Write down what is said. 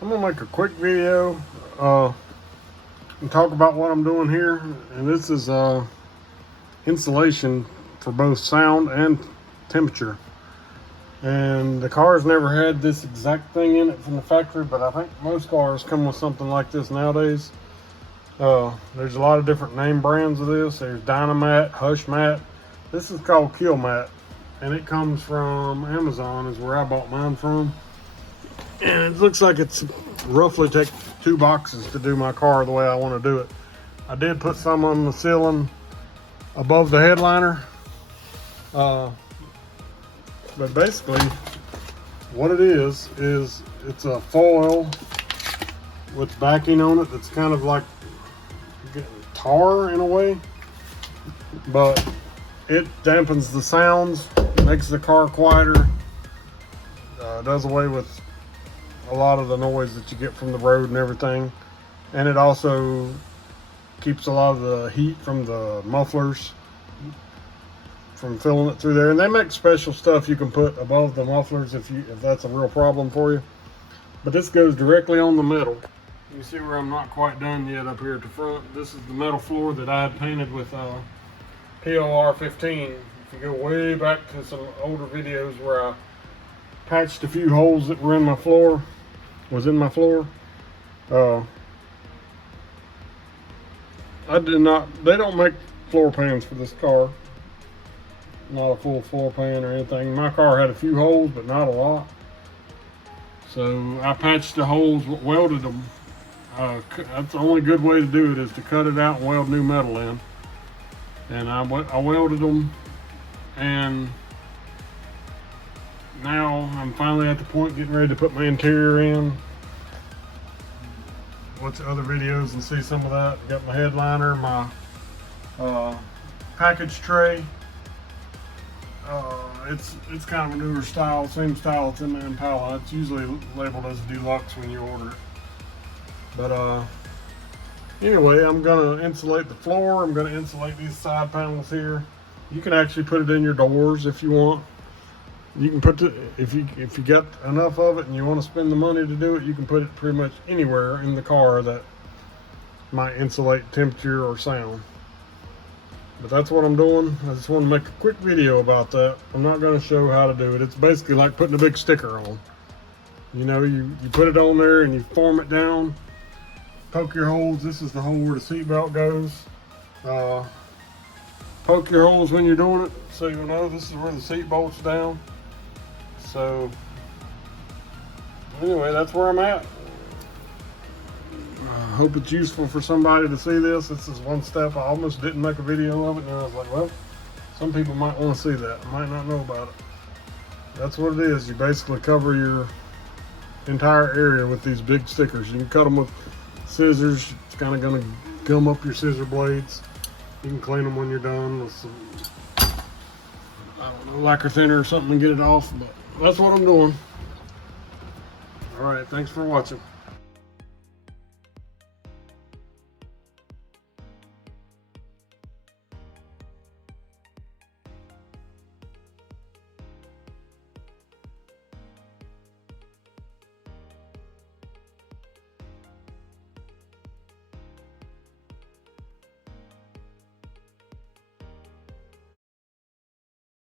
I'm gonna make a quick video and talk about what I'm doing here. And this is insulation for both sound and temperature. And the car's never had this exact thing in it from the factory, but I think most cars come with something like this nowadays. There's a lot of different name brands of this. There's Dynamat, Hush Mat. This is called Kill Mat, and it comes from Amazon is where I bought mine from. And it looks like it's roughly take 2 boxes to do my car the way I want to do it. I did put some on the ceiling above the headliner. But basically what it is it's a foil with backing on it that's kind of like tar in a way, but it dampens the sounds, makes the car quieter, does away with a lot of the noise that you get from the road and everything, and it also keeps a lot of the heat from the mufflers from filling it through there. And they make special stuff you can put above the mufflers if that's a real problem for you. But this goes directly on the metal. You see where I'm not quite done yet up here at the front. This is the metal floor that I had painted with POR 15. If you go way back to some older videos where I patched a few holes that were in my floor, they don't make floor pans for this car. Not a full floor pan or anything. My car had a few holes, but not a lot. So I patched the holes, welded them. That's the only good way to do it, is to cut it out and weld new metal in. And I welded them, and now I'm finally at the point getting ready to put my interior in. Watch other videos and see some of that. Got my headliner, my package tray. It's kind of a newer style, same style it's in the Impala. It's usually labeled as deluxe when you order it. But anyway, I'm gonna insulate the floor. I'm gonna insulate these side panels here. You can actually put it in your doors if you want. You can put it, if you got enough of it and you want to spend the money to do it, you can put it pretty much anywhere in the car that might insulate temperature or sound. But that's what I'm doing. I just want to make a quick video about that. I'm not going to show how to do it. It's basically like putting a big sticker on. You know, you put it on there and you form it down, poke your holes. This is the hole where the seatbelt goes. Poke your holes when you're doing it so you'll know this is where the seat bolts down. So anyway, that's where I'm at. I hope it's useful for somebody to see this. This is one step. I almost didn't make a video of it, and I was like, well, some people might want to see that, might not know about it. That's what it is. You basically cover your entire area with these big stickers. You can cut them with scissors. It's kind of going to gum up your scissor blades. You can clean them when you're done with some, I don't know, lacquer thinner or something to get it off, but that's what I'm doing. All right, thanks for watching.